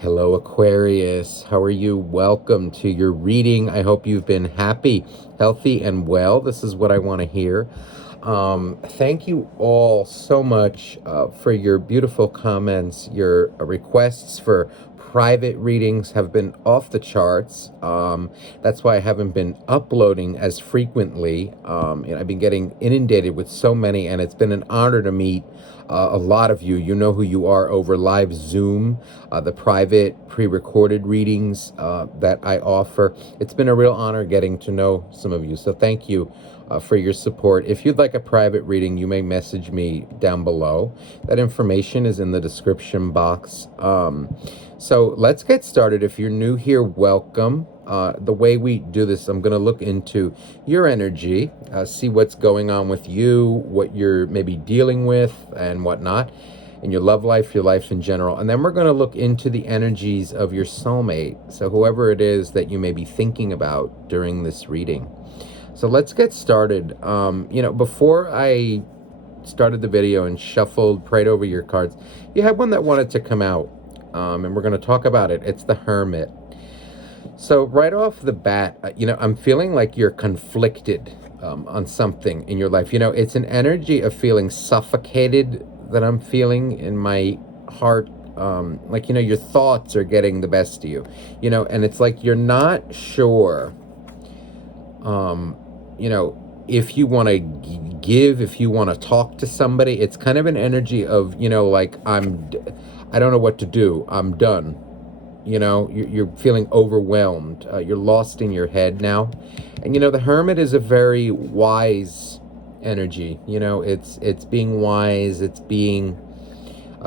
Hello, Aquarius. How are you? Welcome to your reading. I hope you've been happy, healthy, and well. This is what I want to hear. Thank you all so much for your beautiful comments. Your requests for private readings have been off the charts. That's why I haven't been uploading as frequently. I've been getting inundated with so many, and it's been an honor to meet a lot of you. You know who you are over live Zoom, the private pre-recorded readings that I offer. It's been a real honor getting to know some of you. So thank you for your support. If you'd like a private reading, you may message me down below. That information is in the description box. So let's get started. If you're new here, welcome. The way we do this, I'm going to look into your energy, see what's going on with you, what you're maybe dealing with and whatnot in your love life, your life in general. And then we're going to look into the energies of your soulmate. So whoever it is that you may be thinking about during this reading. So let's get started. Before I started the video and shuffled, prayed over your cards, you had one that wanted to come out, and we're going to talk about it. It's the Hermit. So right off the bat, I'm feeling like you're conflicted on something in your life. It's an energy of feeling suffocated that I'm feeling in my heart. Your thoughts are getting the best of you, and it's like you're not sure, if you want to give, if you want to talk to somebody. It's kind of an energy of, I don't know what to do. I'm done. You're feeling overwhelmed. You're lost in your head now. And, the Hermit is a very wise energy. It's being wise. It's being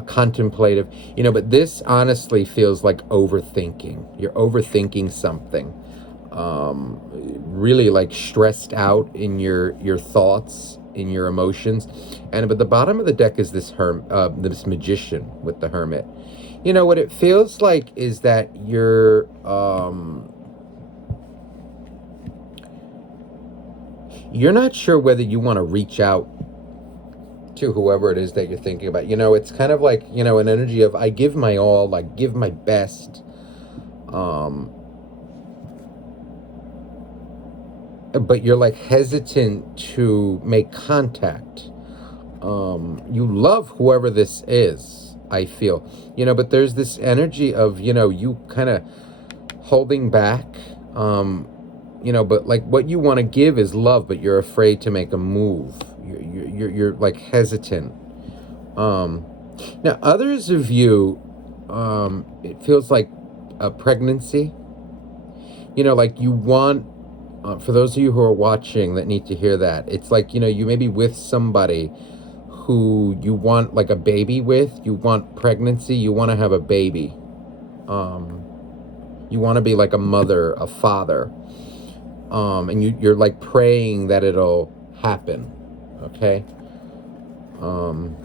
contemplative. But this honestly feels like overthinking. You're overthinking something. Really like stressed out in your thoughts, in your emotions. And but the bottom of the deck is this this Magician with the Hermit. What it feels like is that you're not sure whether you want to reach out to whoever it is that you're thinking about. It's kind of like, an energy of I give my all, I give my best. But you're like hesitant to make contact. You love whoever this is, I feel, but there's this energy of, you kind of holding back, but like what you want to give is love, but you're afraid to make a move. You're like hesitant. Now others of you, it feels like a pregnancy, like you want, for those of you who are watching that need to hear that, it's like, you may be with somebody who you want like a baby with, you want pregnancy, you want to have a baby. You want to be like a mother, a father. And you're like praying that it'll happen. Okay. And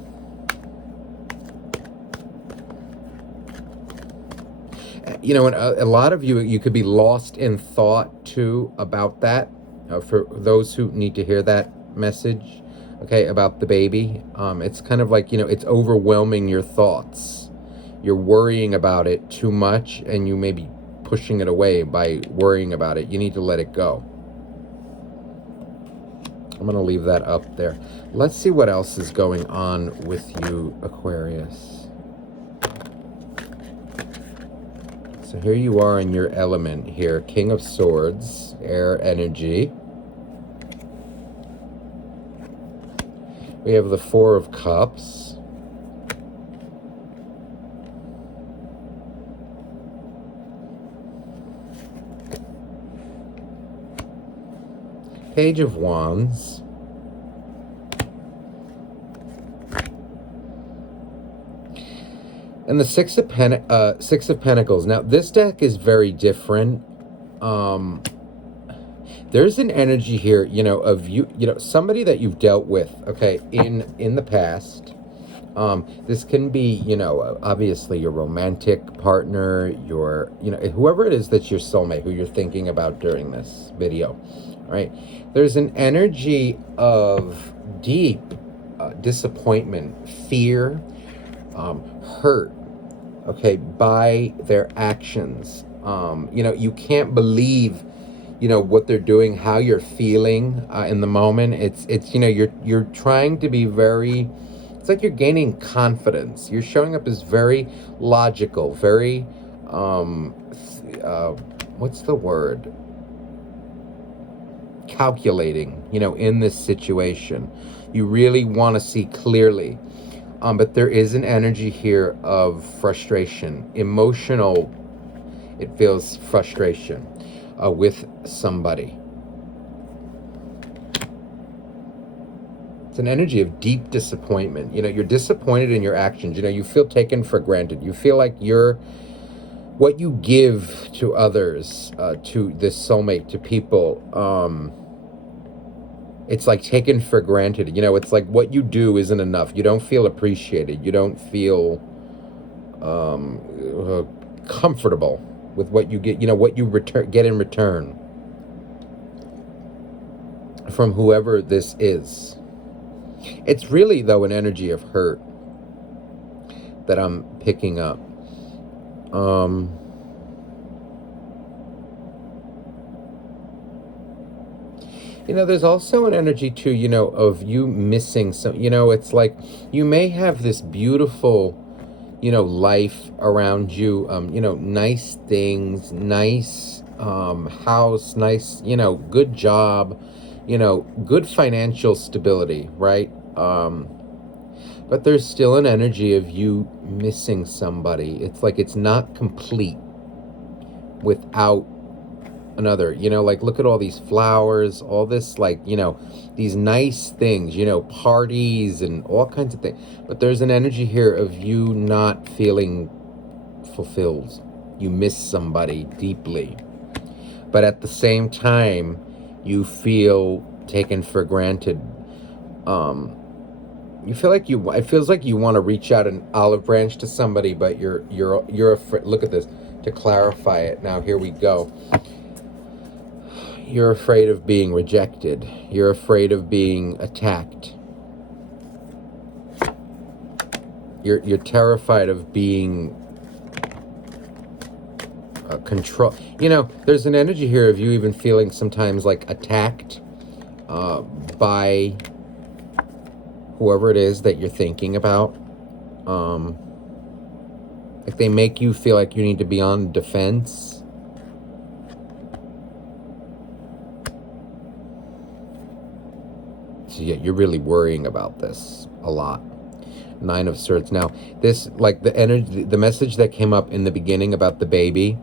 a lot of you could be lost in thought too about that. For those who need to hear that message, okay, about the baby, it's kind of like, it's overwhelming your thoughts. You're worrying about it too much, and you may be pushing it away by worrying about it. You need to let it go. I'm going to leave that up there. Let's see what else is going on with you, Aquarius. So here you are in your element here. King of Swords, air energy. We have the Four of Cups. Page of Wands. And the Six of Pentacles. Now, this deck is very different. There's an energy here, of you, somebody that you've dealt with, okay, in the past. This can be, obviously your romantic partner, your, whoever it is that's your soulmate, who you're thinking about during this video, all right? There's an energy of deep disappointment, fear, hurt, okay, by their actions. You can't believe, what they're doing, how you're feeling in the moment. It's you're trying to be very. It's like you're gaining confidence. You're showing up as very logical, very, what's the word? Calculating. In this situation, you really want to see clearly. But there is an energy here of frustration, emotional. It feels frustration with somebody. It's an energy of deep disappointment. You're disappointed in your actions. You feel taken for granted. You feel like what you give to others, to this soulmate, to people, it's like taken for granted. It's like what you do isn't enough. You don't feel appreciated. You don't feel comfortable with what you get, what you get in return from whoever this is. It's really, though, an energy of hurt that I'm picking up. There's also an energy too, of you missing some, it's like you may have this beautiful, life around you, nice things, nice house, nice, good job, good financial stability, right? But there's still an energy of you missing somebody. It's like it's not complete without another. Like, look at all these flowers, all this, like, these nice things, parties and all kinds of things. But there's an energy here of you not feeling fulfilled. You miss somebody deeply. But at the same time, you feel taken for granted. You feel like it feels like you want to reach out an olive branch to somebody, but you're afraid. Look at this. To clarify it, now here we go. You're afraid of being rejected. You're afraid of being attacked. You're terrified of being control. There's an energy here of you even feeling sometimes like attacked by whoever it is that you're thinking about. Like they make you feel like you need to be on defense. So yeah, you're really worrying about this a lot. 9 of Swords. Now, this, like the energy, the message that came up in the beginning about the baby,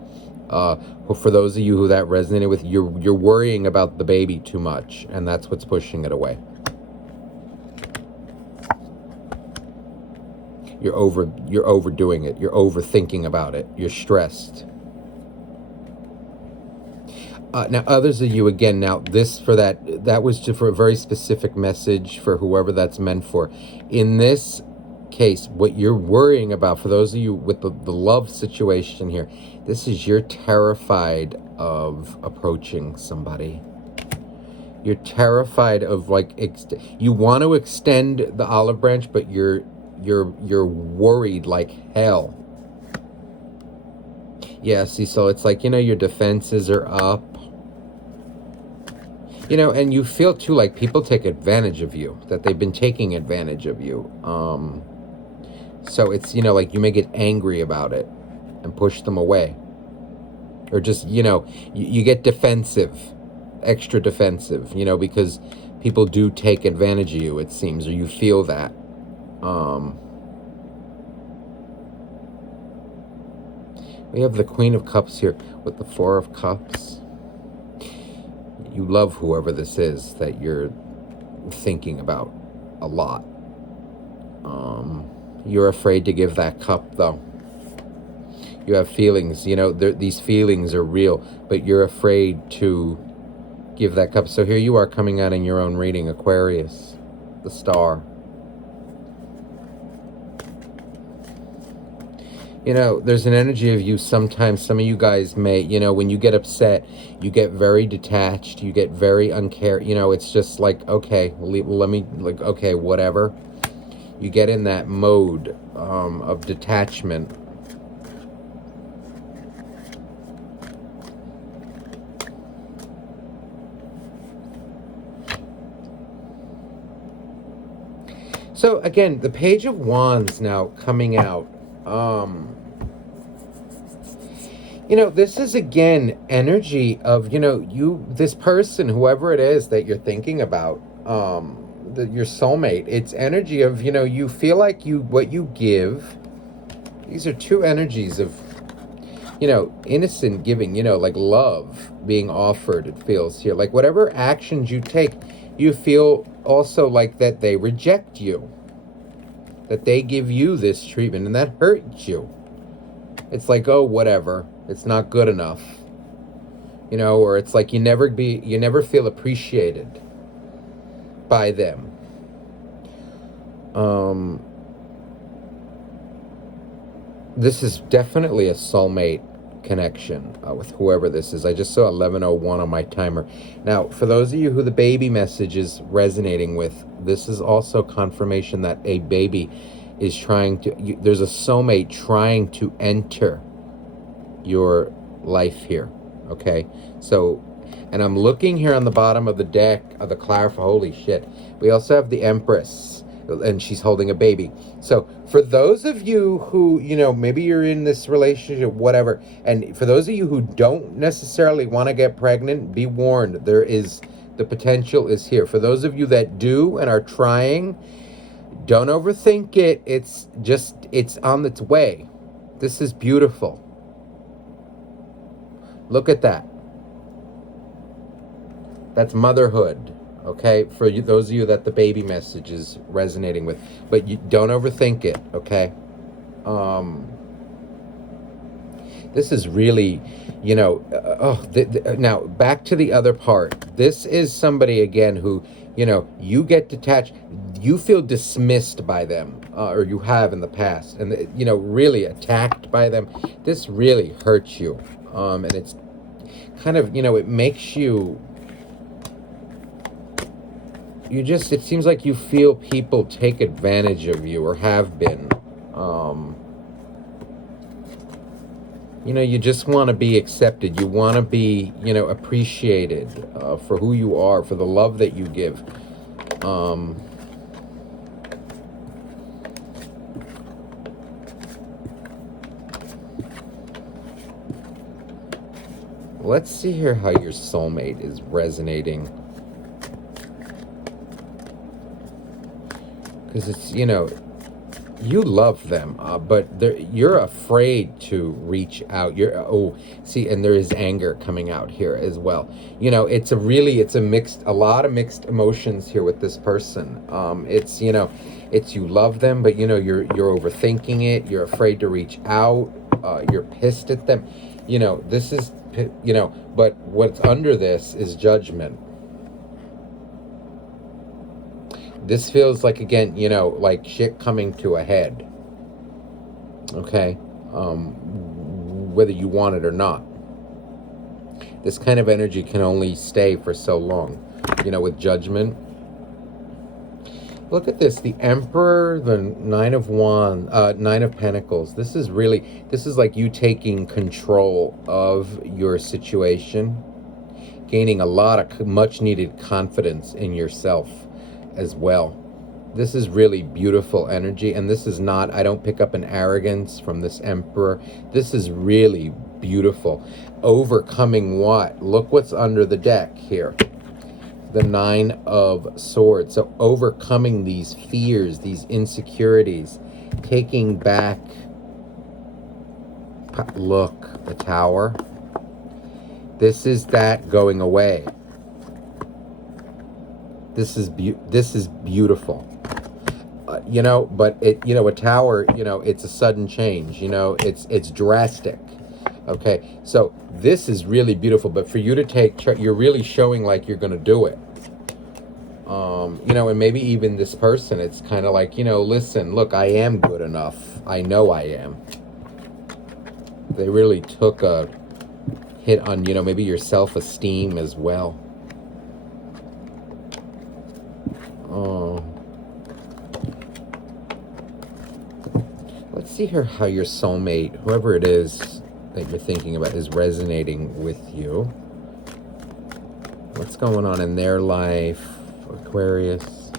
for those of you who that resonated with, you're worrying about the baby too much, and that's what's pushing it away. You're overdoing it. You're overthinking about it. You're stressed. Now, others of you, again, now this for that was just for a very specific message for whoever that's meant for. In this case, what you're worrying about, for those of you with the love situation here, this is you're terrified of approaching somebody. You're terrified of, like, you want to extend the olive branch, but you're worried like hell. Yeah, see, so it's like, your defenses are up. And you feel too like people take advantage of you, that they've been taking advantage of you. So it's, like you may get angry about it and push them away. Or just, you get defensive, extra defensive, because people do take advantage of you, it seems, or you feel that. We have the Queen of Cups here with the Four of Cups. You love whoever this is that you're thinking about a lot. You're afraid to give that cup, though. You have feelings, these feelings are real, but you're afraid to give that cup. So here you are coming out in your own reading, Aquarius, the Star. There's an energy of you sometimes, some of you guys may, when you get upset, you get very detached, you get very it's just like, okay, let me, like, okay, whatever. You get in that mode of detachment. So again, the Page of Wands now coming out. This is again energy of, this person, whoever it is that you're thinking about, your soulmate. It's energy of, you feel like what you give. These are two energies of, innocent giving, like love being offered, it feels here. Like whatever actions you take, you feel also like that they reject you, that they give you this treatment, and that hurts you. It's like, oh, whatever, it's not good enough, or it's like you never feel appreciated by them. This is definitely a soulmate connection with whoever this is. I just saw 11:01 on my timer. Now, for those of you who the baby message is resonating with, this is also confirmation that a baby is there's a soulmate trying to enter your life here, okay? So, and I'm looking here on the bottom of the deck of the clarify. Holy shit. We also have the Empress, and she's holding a baby. So for those of you who, maybe you're in this relationship, whatever, and for those of you who don't necessarily want to get pregnant, be warned, the potential is here. For those of you that do and are trying, don't overthink it. It's on its way. This is beautiful. Look at that. That's motherhood. Okay, for those of you that the baby message is resonating with, but you don't overthink it. Okay, this is really, now back to the other part. This is somebody again who, you get detached, you feel dismissed by them, or you have in the past, and really attacked by them. This really hurts you, and it's kind of, it makes you. It seems like you feel people take advantage of you or have been. You just want to be accepted. You want to be, appreciated for who you are, for the love that you give. Let's see here how your soulmate is resonating. Because it's, you love them, but you're afraid to reach out. And there is anger coming out here as well. It's a lot of mixed emotions here with this person. It's you love them, but you're overthinking it. You're afraid to reach out. You're pissed at them. This is, but what's under this is judgment. This feels like, again, like shit coming to a head. Okay? Whether you want it or not. This kind of energy can only stay for so long. With judgment. Look at this. The Emperor, the Nine of Pentacles. This is like you taking control of your situation. Gaining a lot of much needed confidence in yourself as well. This is really beautiful energy, and this is not, I don't pick up an arrogance from this Emperor. This is really beautiful. Overcoming what? Look what's under the deck here. The Nine of Swords. So overcoming these fears, these insecurities, taking back, look, the Tower. This is that going away. This is beautiful. But a tower, it's a sudden change, it's drastic. Okay, so this is really beautiful, but for you to take, you're really showing like you're going to do it. And maybe even this person, it's kind of like, listen, look, I am good enough. I know I am. They really took a hit on, maybe your self-esteem as well. Oh. Let's see here how your soulmate, whoever it is that you're thinking about, is resonating with you. What's going on in their life? Aquarius.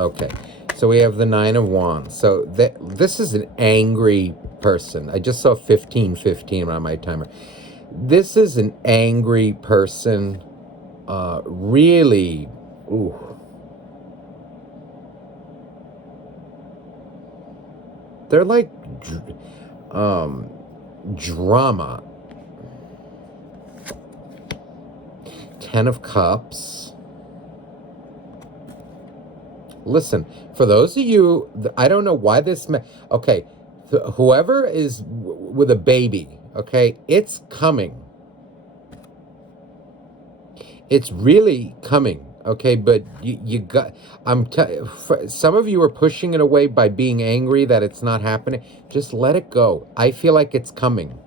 Okay, so we have the Nine of Wands. So this is an angry person. I just saw 1515 on my timer. This is an angry person. Really, ooh. They're like drama. Ten of Cups. Listen, for those of you, I don't know why this. Okay, whoever is with a baby, okay, it's coming. It's really coming, okay, but you got. Some of you are pushing it away by being angry that it's not happening. Just let it go. I feel like it's coming.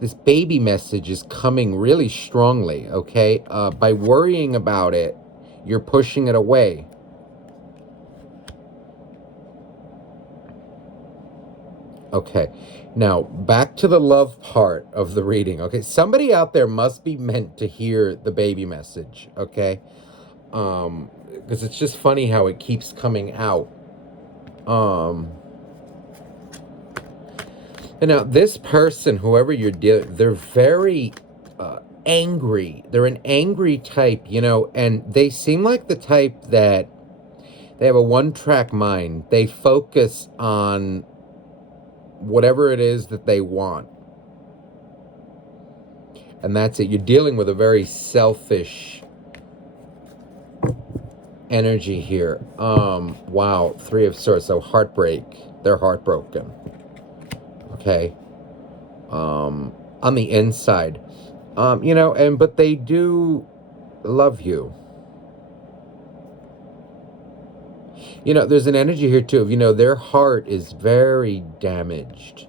This baby message is coming really strongly, okay? By worrying about it, you're pushing it away. Okay, now back to the love part of the reading. Okay, somebody out there must be meant to hear the baby message. Okay, because it's just funny how it keeps coming out. And now this person, whoever you're dealing, they're very angry. They're an angry type, you know, and they seem like the type that they have a one-track mind. They focus on whatever it is that they want. And that's it. You're dealing with a very selfish energy here. Wow, Three of Swords. So heartbreak. They're heartbroken. Okay. On the inside. You know, but they do love you. You know, there's an energy here too of, you know, their heart is very damaged.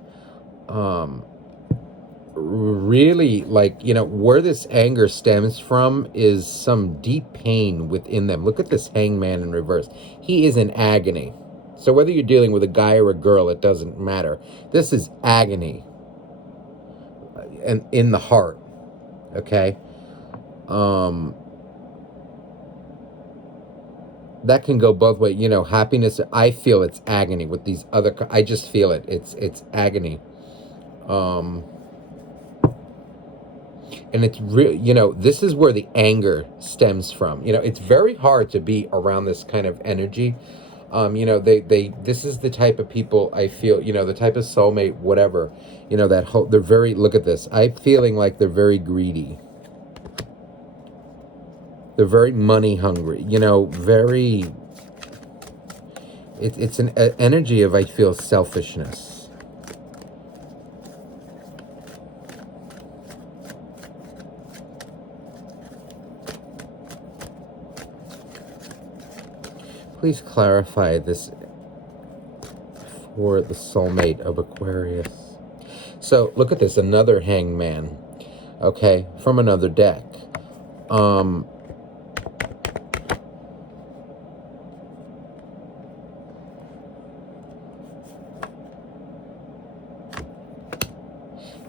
Really, like, you know, where this anger stems from is some deep pain within them. Look at this Hangman in reverse. He is in agony. So whether you're dealing with a guy or a girl, it doesn't matter. This is agony. And in the heart. Okay? That can go both ways. You know, happiness, I feel it's agony with these other, I just feel it. It's agony. And it's real, you know, this is where the anger stems from. You know, it's very hard to be around this kind of energy. You know, this is the type of people I feel, you know, the type of soulmate, whatever, you know, that they're very, look at this. I'm feeling like they're very greedy. They're very money hungry, you know, very, it's an energy of, I feel, selfishness. Please clarify this for the soulmate of Aquarius. So look at this, another hangman, okay, from another deck.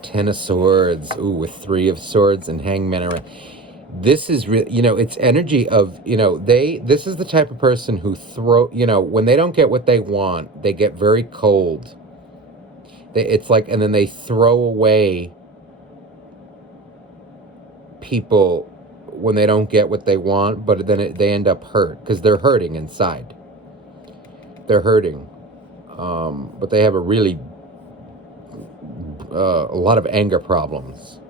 Ten of Swords, ooh, with Three of Swords and Hangman around. This is really, you know, it's energy of, you know, this is the type of person who you know, when they don't get what they want, they get very cold. It's like, and then they throw away people when they don't get what they want, but then they end up hurt because they're hurting inside. They're hurting. But they have a really, a lot of anger problems.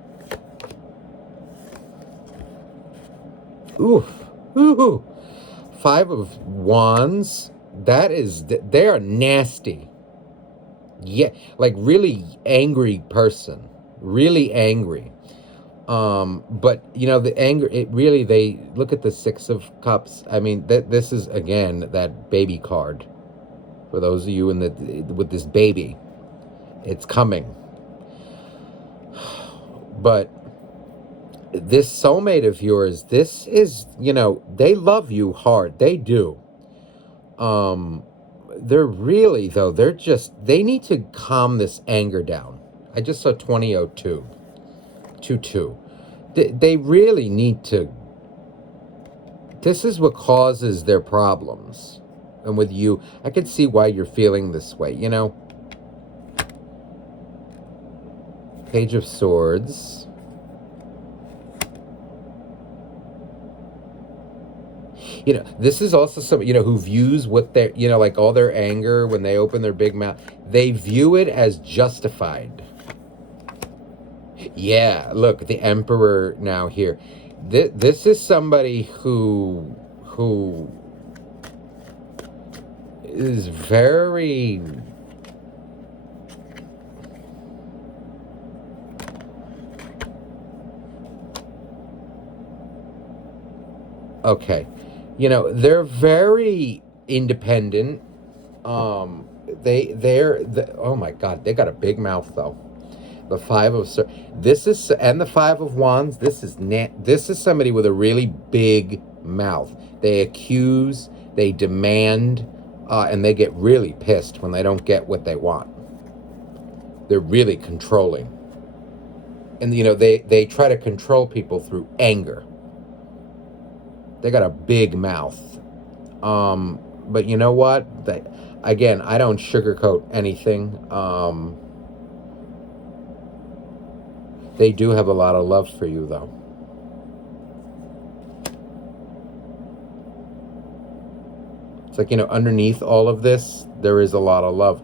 Ooh, ooh, Five of Wands. They are nasty. Yeah, like really angry person, really angry. But you know, the anger, it really, they look at the Six of Cups. I mean, this is again that baby card. For those of you with this baby, it's coming. But this soulmate of yours, this is, you know, they love you hard. They do. They're really, though, they need to calm this anger down. I just saw 2002. 22. They really need to this is what causes their problems. And with you, I can see why you're feeling this way, you know. Page of Swords. You know, this is also some, you know, who views what they're, you know, like all their anger when they open their big mouth, they view it as justified. Yeah, look, the Emperor now here. This is somebody who is very... Okay. You know, they're very independent. Oh my God, they got a big mouth though. The Five of this is, and the Five of Wands. This is somebody with a really big mouth. They accuse, they demand, and they get really pissed when they don't get what they want. They're really controlling, and you know they try to control people through anger. They got a big mouth. But you know what? Again, I don't sugarcoat anything. They do have a lot of love for you, though. It's like, you know, underneath all of this, there is a lot of love.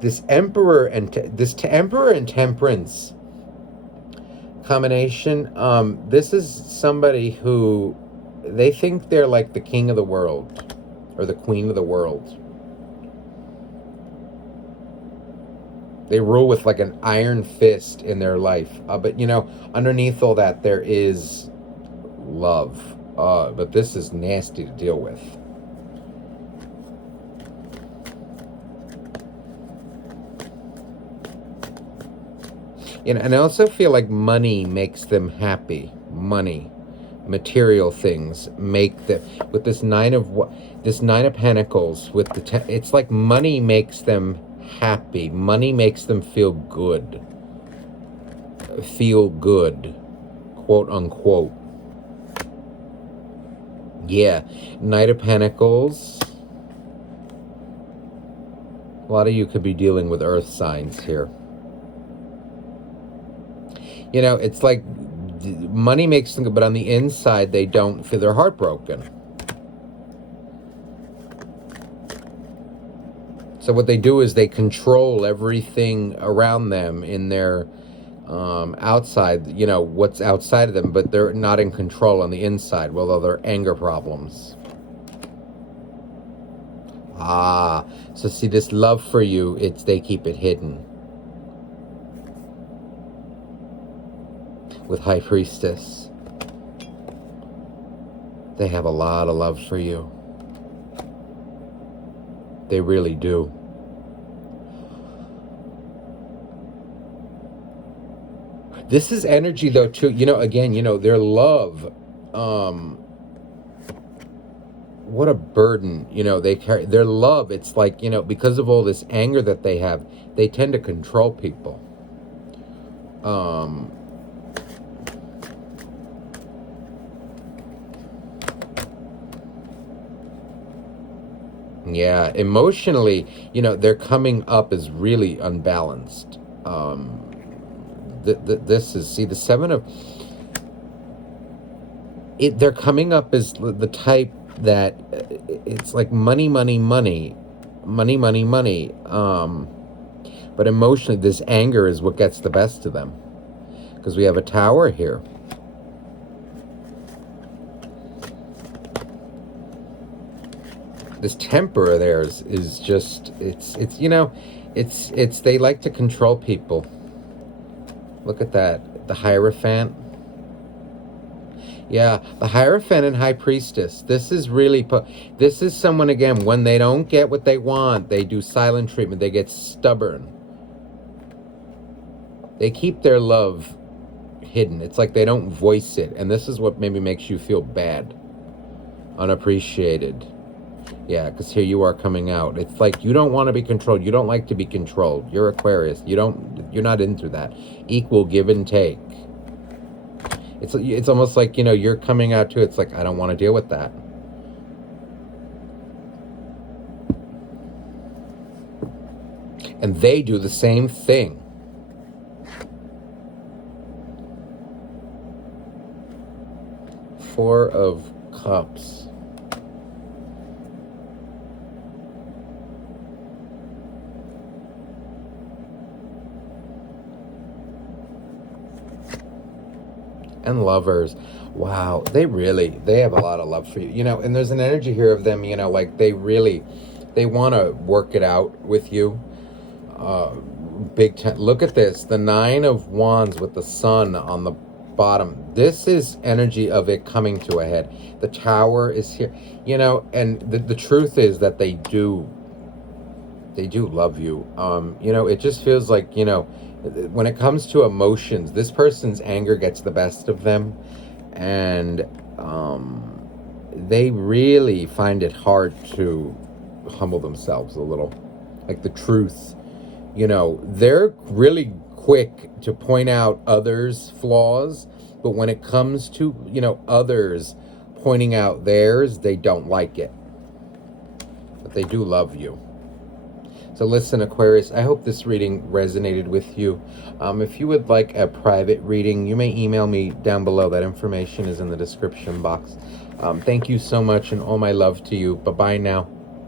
This Emperor and Emperor and Temperance combination, this is somebody who they think they're like the king of the world or the queen of the world. They rule with like an iron fist in their life. But you know, underneath all that, there is love. But this is nasty to deal with. And I also feel like money makes them happy. Money, material things make them. With this Nine of Pentacles, with it's like money makes them happy. Money makes them feel good. Feel good, quote unquote. Yeah, Knight of Pentacles. A lot of you could be dealing with earth signs here. You know, it's like money makes them good, but on the inside, they don't feel, they're heartbroken. So what they do is they control everything around them in their outside, you know, what's outside of them, but they're not in control on the inside, well, they're anger problems. So see, this love for you, they keep it hidden. With High Priestess, they have a lot of love for you. They really do. This is energy, though, too. You know, again, you know, their love, what a burden, you know, they carry. Their love, it's like, you know, because of all this anger that they have, they tend to control people. Yeah, emotionally, you know, they're coming up as really unbalanced. This is, see, the Seven of... they're coming up as the type that it's like money, money, money. Money, money, money. But emotionally, this anger is what gets the best of them. Because we have a Tower here. This temper of theirs is just, it's you know, it's they like to control people. Look at that, the Hierophant. Yeah, the Hierophant and High Priestess. This is really, this is someone, again, when they don't get what they want, they do silent treatment, they get stubborn. They keep their love hidden. It's like they don't voice it, and this is what maybe makes you feel bad, unappreciated. Yeah, because here you are coming out. It's like you don't want to be controlled. You don't like to be controlled. You're Aquarius. You're not into that. Equal give and take. It's almost like, you know, you're coming out to, it's like, I don't want to deal with that. And they do the same thing. Four of Cups. And Lovers. Wow, they have a lot of love for you, you know. And there's an energy here of them, you know, like they want to work it out with you. Big time. Look at this, the Nine of Wands with the Sun on the bottom. This is energy of it coming to a head. The Tower is here, you know. And the truth is that they do love you. You know, it just feels like, you know, when it comes to emotions, this person's anger gets the best of them, and they really find it hard to humble themselves a little. Like the truth, you know, they're really quick to point out others' flaws, but when it comes to, you know, others pointing out theirs, they don't like it. But they do love you. So listen, Aquarius, I hope this reading resonated with you. If you would like a private reading, you may email me down below. That information is in the description box. Thank you so much, and all my love to you. Bye-bye now.